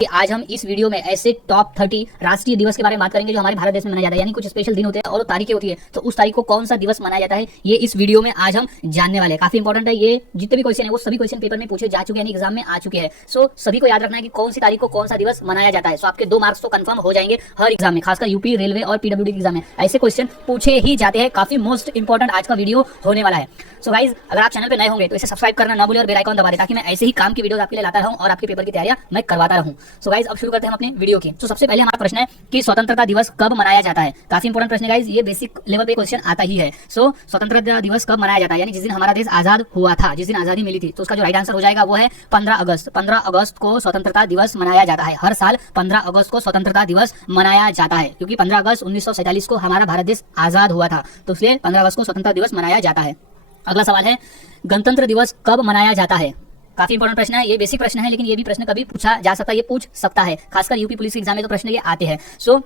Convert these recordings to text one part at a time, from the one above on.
कि आज हम इस वीडियो में ऐसे टॉप 30 राष्ट्रीय दिवस के बारे में बात करेंगे जो हमारे भारत देश में मनाया जाता है। यानी कुछ स्पेशल दिन होते हैं और तारीखें होती है, तो उस तारीख को कौन सा दिवस मनाया जाता है ये इस वीडियो में आज हम जानने वाले हैं। काफी इंपॉर्टेंट है ये। जितने भी क्वेश्चन है वो सभी क्वेश्चन पेपर में पूछे जा चुके हैं, एग्जाम में आ चुके हैं। सो सभी को याद रखना है कि कौन सी तारीख को कौन सा दिवस मनाया जाता है। सो आपके 2 मार्क्स तो कंफर्म हो जाएंगे हर एग्जाम में, खासकर यूपी, रेलवे और पीडब्ल्यूडी एग्जाम में ऐसे क्वेश्चन पूछे ही जाते हैं। काफी मोस्ट इंपॉर्टेंट आज का वीडियो होने वाला है। सो गाइज, अगर आप चैनल पे नए होंगे तो इसे सब्सक्राइब करना ना भूलें और बेल आइकन दबा दें, ताकि मैं ऐसे ही काम की वीडियो आपके लिए लाता रहूं और आपके पेपर की तैयारियां मैं करवाता रहूं। सो गाइज, अब शुरू करते हैं हम अपने वीडियो की। तो सबसे पहले हमारा प्रश्न है कि स्वतंत्रता दिवस कब मनाया जाता है। काफी इंपॉर्टेंट प्रश्न है गाइज, ये बेसिक लेवल पे क्वेश्चन आता ही है। सो स्वतंत्रता दिवस कब मनाया जाता है, यानी जिस दिन हमारा देश आजाद हुआ था, जिस दिन आजादी मिली थी, तो उसका जो राइट आंसर हो जाएगा वो है 15 अगस्त। 15 अगस्त को स्वतंत्रता दिवस मनाया जाता है। हर साल 15 अगस्त को स्वतंत्रता दिवस मनाया जाता है, क्योंकि 15 अगस्त 1947 को हमारा भारत देश आजाद हुआ था, तो इसलिए 15 अगस्त को स्वतंत्रता दिवस मनाया जाता है। अगला सवाल है, गणतंत्र दिवस कब मनाया जाता है। काफी इंपॉर्टेंट प्रश्न है, ये बेसिक प्रश्न है, लेकिन ये भी प्रश्न कभी पूछा जा सकता है, ये पूछ सकता है, खासकर यूपी पुलिस के एग्जाम में तो प्रश्न ये आते हैं। सो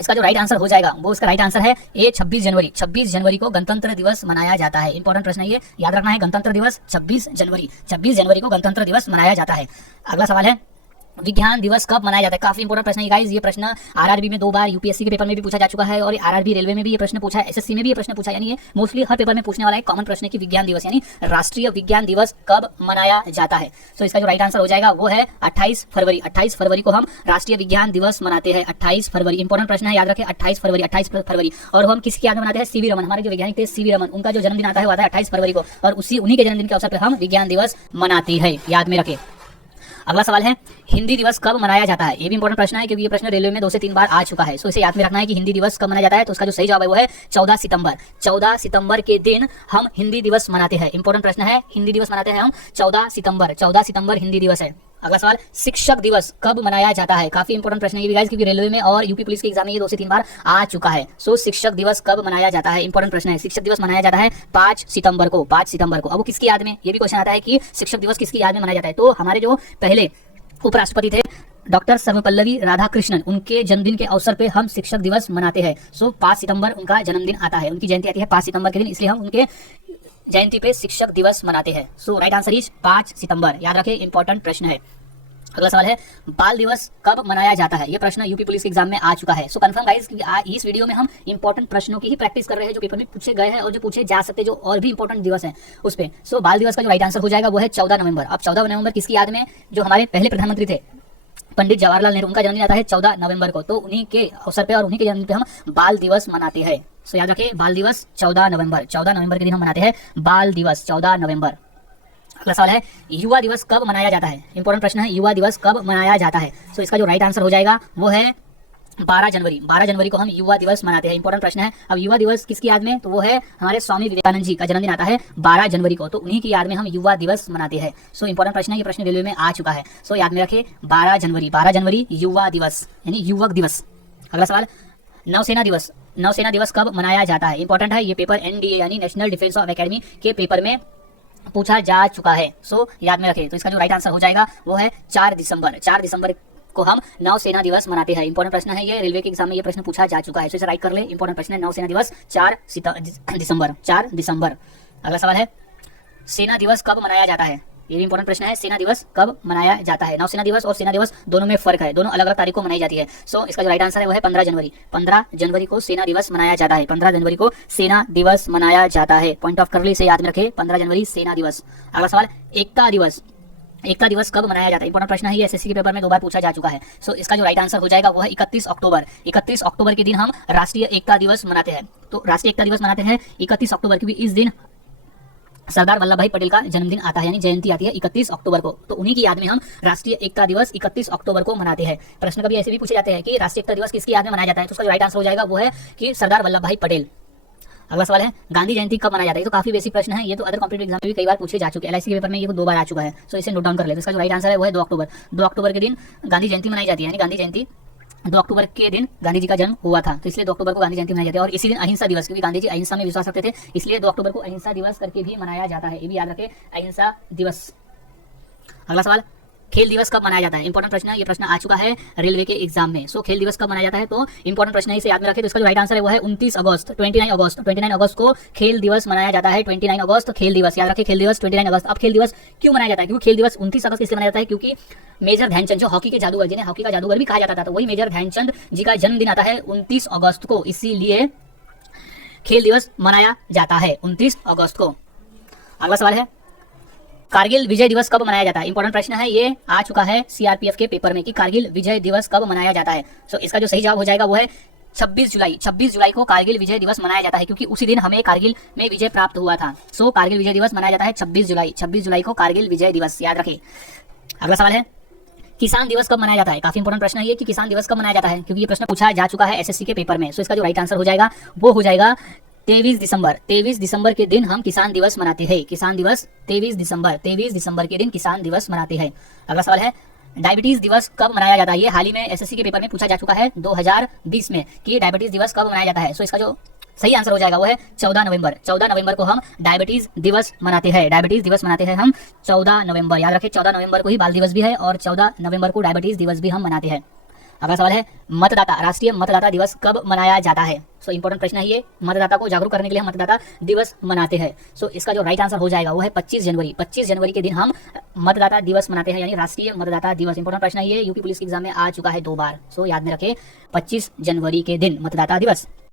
इसका जो राइट आंसर हो जाएगा वो इसका राइट आंसर है ये 26 जनवरी। 26 जनवरी को गणतंत्र दिवस मनाया जाता है। इंपॉर्टेंट प्रश्न है ये, याद रखना है। गणतंत्र दिवस 26 जनवरी, 26 जनवरी को गणतंत्र दिवस मनाया जाता है। अगला सवाल है, विज्ञान दिवस कब मनाया जाता है। काफी इंपॉर्टेंट प्रश्न है गाइस। ये प्रश्न आरआरबी में 2 बार, यूपीएससी के पेपर में भी पूछा जा चुका है, और आरआरबी रेलवे में भी ये प्रश्न पूछा है, एसएससी में भी ये प्रश्न पूछा है। यानी ये मोस्टली हर पेपर में पूछने वाला एक कॉमन प्रश्न है कि विज्ञान दिवस यानी राष्ट्रीय विज्ञान दिवस कब मनाया जाता है। तो इसका जो राइट आंसर हो जाएगा वो है 28 फरवरी। 28 फरवरी को हम राष्ट्रीय विज्ञान दिवस मनाते हैं। 28 फरवरी इंपॉर्टेंट प्रश्न है, याद रखें। 28 फरवरी, 28 फरवरी। और हम किसकी याद में मनाते हैं? सीवी रमन। हमारे जो वैज्ञानिक थे सीवी रमन, उनका जो जन्मदिन आता है वो आता है 28 फरवरी को, और उन्हीं के जन्मदिन के अवसर पर हम विज्ञान दिवस मनाते हैं, याद में रखें। अगला सवाल है, हिंदी दिवस कब मनाया जाता है। ये भी इंपॉर्टेंट प्रश्न है, क्योंकि ये प्रश्न रेलवे में 2 से 3 बार आ चुका है। सो इसे याद में रखना है कि हिंदी दिवस कब मनाया जाता है। तो उसका जो सही जवाब है वो है 14 सितंबर। 14 सितंबर के दिन हम हिंदी दिवस मनाते हैं। इंपॉर्टेंट प्रश्न है, हिंदी दिवस मनाते हैं हम 14 सितंबर। 14 सितंबर हिंदी दिवस है। अगला सवाल, शिक्षक दिवस कब मनाया जाता है। काफी इंपॉर्टेंट प्रश्न है ये भी गाइस, क्योंकि रेलवे में और यूपी पुलिस के एग्जाम में ये 2 से 3 बार आ चुका है। सो शिक्षक दिवस कब मनाया जाता है, इंपॉर्टेंट प्रश्न है। शिक्षक दिवस मनाया जाता है 5 सितंबर को। 5 सितंबर को। अब वो किसकी याद में, ये भी क्वेश्चन आता है कि शिक्षक दिवस किसकी याद में मनाया जाता है। तो हमारे जो पहले उपराष्ट्रपति थे डॉक्टर सर्वपल्लवी राधाकृष्णन, उनके जन्मदिन के अवसर पे हम शिक्षक दिवस मनाते हैं। सो 5 सितंबर उनका जन्मदिन आता है, उनकी जयंती आती है 5 सितंबर के दिन, इसलिए हम उनके जयंती पे शिक्षक दिवस मनाते हैं। सो राइट आंसर इज 5 सितंबर, याद रखें। इंपॉर्टेंट प्रश्न है। अगला सवाल है, बाल दिवस कब मनाया जाता है। ये प्रश्न यूपी पुलिस के एग्जाम में आ चुका है। सो कंफर्म गाइस कि इस वीडियो में हम इंपॉर्टेंट प्रश्नों की ही प्रैक्टिस कर रहे हैं, जो पेपर में पूछे गए हैं और जो पूछे जा सकते, जो और भी इंपॉर्टेंट दिवस हैं उस पे। सो बाल दिवस का जो राइट आंसर हो जाएगा वो है 14 नवंबर। अब 14 नवंबर किसकी याद में, जो हमारे पहले प्रधानमंत्री थे पंडित जवाहरलाल नेहरू, उनका जन्मदिन आता है 14 नवंबर को। तो उन्हीं के अवसर पे और उन्हीं के जन्मदिन पे हम बाल दिवस मनाते हैं। सो याद रखें, बाल दिवस 14 नवंबर। 14 नवंबर के दिन हम मनाते हैं बाल दिवस, 14 नवंबर। अगला सवाल है, युवा दिवस कब मनाया जाता है। इंपॉर्टेंट प्रश्न है, युवा दिवस कब मनाया जाता है। सो इसका जो राइट आंसर हो जाएगा वो है 12 जनवरी। 12 जनवरी को हम युवा दिवस मनाते हैं। इंपॉर्टेंट प्रश्न है। अब युवा दिवस किसकी याद में, तो वो है हमारे स्वामी विवेकानंद जी का जन्मदिन आता है 12 जनवरी को, तो उन्हीं की याद में हम युवा दिवस मनाते हैं। सो इंपॉर्टेंट प्रश्न है, ये प्रश्न रेलवे में आ चुका है। सो याद में रखें 12 जनवरी, 12 जनवरी युवा दिवस यानी युवक दिवस। अगला सवाल, नौसेना दिवस। नौसेना दिवस कब मनाया जाता है। इंपॉर्टेंट है, ये पेपर एनडीए यानी नेशनल डिफेंस ऑफ एकेडमी के पेपर में पूछा जा चुका है। सो याद में रखें। तो इसका जो राइट आंसर हो जाएगा वो है 4 दिसंबर। 4 दिसंबर को हम नौसेना दिवस मनाते हैं। इंपॉर्टेंट प्रश्न है, ये रेलवे के एग्जाम में ये प्रश्न पूछा जा चुका है। तो इसे राइट कर ले। इंपॉर्टेंट प्रश्न है, नौसेना दिवस 4 दिसंबर, 4 दिसंबर। अगला सवाल है, सेना दिवस कब मनाया जाता है। ये भी इंपॉर्टेंट प्रश्न है, सेना दिवस कब मनाया जाता है। नौसेना दिवस और सेना दिवस दोनों में फर्क है, दोनों अलग अलग तारीख को मनाई जाती है। सो इसका जो राइट आंसर है वो है 15 जनवरी। 15 जनवरी को सेना दिवस मनाया जाता है। 15 जनवरी को सेना दिवस मनाया जाता है। पॉइंट ऑफ करली से याद में रखें, 15 जनवरी सेना दिवस। अगला सवाल, एकता दिवस। एकता दिवस कब मनाया जाता है। इंपॉर्टेंट प्रश्न है, ये एसएससी के पेपर में 2 बार पूछा जा चुका है। सो इसका जो राइट आंसर हो जाएगा वो है 31 अक्टूबर। 31 अक्टूबर के दिन हम राष्ट्रीय एकता दिवस मनाते हैं। तो राष्ट्रीय एकता दिवस मनाते हैं 31 अक्टूबर, क्योंकि इस दिन सरदार वल्लभ भाई पटेल का जन्मदिन आता है, यानी जयंती आती है 31 अक्टूबर को। तो उन्हीं की याद में हम राष्ट्रीय एकता दिवस 31 अक्टूबर को मनाते हैं। प्रश्न कभी ऐसे भी पूछे जाते हैं कि राष्ट्रीय एकता दिवस किसकी याद में मनाया जाता है। तो उसका जो राइट आंसर हो जाएगा वो है कि सरदार वल्लभ भाई पटेल। अगला सवाल है, गांधी जयंती कब मनाया जाता है। तो काफी बेसिक प्रश्न है, ये तो अदर कॉम्पिटिटिव एग्जाम में भी कई बार पूछे जा चुके हैं। एलआईसी के पेपर में ये 2 बार आ चुका है। सो इसे नोट डाउन कर ले। तो इसका जो राइट आंसर है वो है 2 अक्टूबर। 2 अक्टूबर के दिन गांधी जयंती मनाई जाती है, यानी गांधी जयंती 2 अक्टूबर के दिन गांधी जी का जन्म हुआ था, तो इसलिए 2 अक्टूबर को गांधी जयंती मनाई जाती है। और इसी दिन अहिंसा दिवस, क्योंकि गांधी जी अहिंसा में विश्वास रखते थे, इसलिए 2 अक्टूबर को अहिंसा दिवस करके भी मनाया जाता है। ये भी याद रखें, अहिंसा दिवस। अगला सवाल, खेल दिवस कब मनाया जाता है? इंपॉर्टेंट प्रश्न है, ये प्रश्न आ चुका है रेलवे के एग्जाम में। सो खेल दिवस कब मनाया जाता है, तो इंपॉर्टेंट प्रश्न है, इसे याद में रखें। तो इसका जो राइट आंसर है वो है 29 अगस्त, 29 अगस्त को खेल दिवस मनाया जाता है। 29 अगस्त खेल दिवस, याद रखें, खेल दिवस 29 अगस्त। अब खेल दिवस क्यों मनाया जाता है? क्योंकि खेल दिवस 29 अगस्त इसलिए मनाया जाता है क्योंकि मेजर ध्यानचंद जो हॉकी के जादूगर, जिन्हें हॉकी का जादूगर भी कहा जाता था, तो वही मेजर ध्यानचंद जी का जन्मदिन आता है 29 अगस्त को, इसीलिए खेल दिवस मनाया जाता है 29 अगस्त को। अगला सवाल है, कारगिल विजय दिवस कब मनाया जाता है? इंपॉर्टेंट प्रश्न है, ये आ चुका है सीआरपीएफ के पेपर में कि कारगिल विजय दिवस कब मनाया जाता है। सो इसका जो सही जवाब हो जाएगा वो है 26 जुलाई। 26 जुलाई को कारगिल विजय दिवस मनाया जाता है क्योंकि उसी दिन हमें कारगिल में विजय प्राप्त हुआ था। सो कारगिल विजय दिवस मनाया जाता है 26 जुलाई। 26 जुलाई को कारगिल विजय दिवस, याद रखें। अगला सवाल है, किसान दिवस कब मनाया जाता है? काफी इंपॉर्टेंट प्रश्न है ये कि किसान दिवस कब मनाया जाता है, क्योंकि ये प्रश्न पूछा जा चुका है एसएससी के पेपर में। सो इसका जो राइट आंसर हो जाएगा वो हो जाएगा 23 दिसंबर। 23 दिसंबर के दिन हम किसान दिवस मनाते हैं। किसान दिवस 23 दिसंबर के दिन किसान दिवस मनाते हैं। अगला सवाल है, डायबिटीज दिवस कब मनाया जाता है? ये हाल ही में एसएससी के पेपर में पूछा जा चुका है 2020 में कि डायबिटीज दिवस कब मनाया जाता है। सो इसका जो सही आंसर हो जाएगा वो है 14 नवंबर। 14 नवंबर को हम डायबिटीज दिवस मनाते हैं। डायबिटीज दिवस मनाते हैं हम 14 नवंबर, याद रखें। 14 नवंबर को ही बाल दिवस भी है और 14 नवंबर को डायबिटीज दिवस भी हम मनाते हैं। अगला सवाल है, मतदाता राष्ट्रीय मतदाता दिवस कब मनाया जाता है? सो इंपॉर्टेंट प्रश्न है ये, मतदाता को जागरूक करने के लिए हम मतदाता दिवस मनाते हैं। सो इसका जो राइट आंसर हो जाएगा वो है 25 जनवरी। 25 जनवरी के दिन हम मतदाता दिवस मनाते हैं, यानी राष्ट्रीय मतदाता दिवस। इंपॉर्टेंट प्रश्न है ये, यूपी पुलिस के एग्जाम में आ चुका है 2 बार। सो याद में रखें 25 जनवरी के दिन मतदाता दिवस।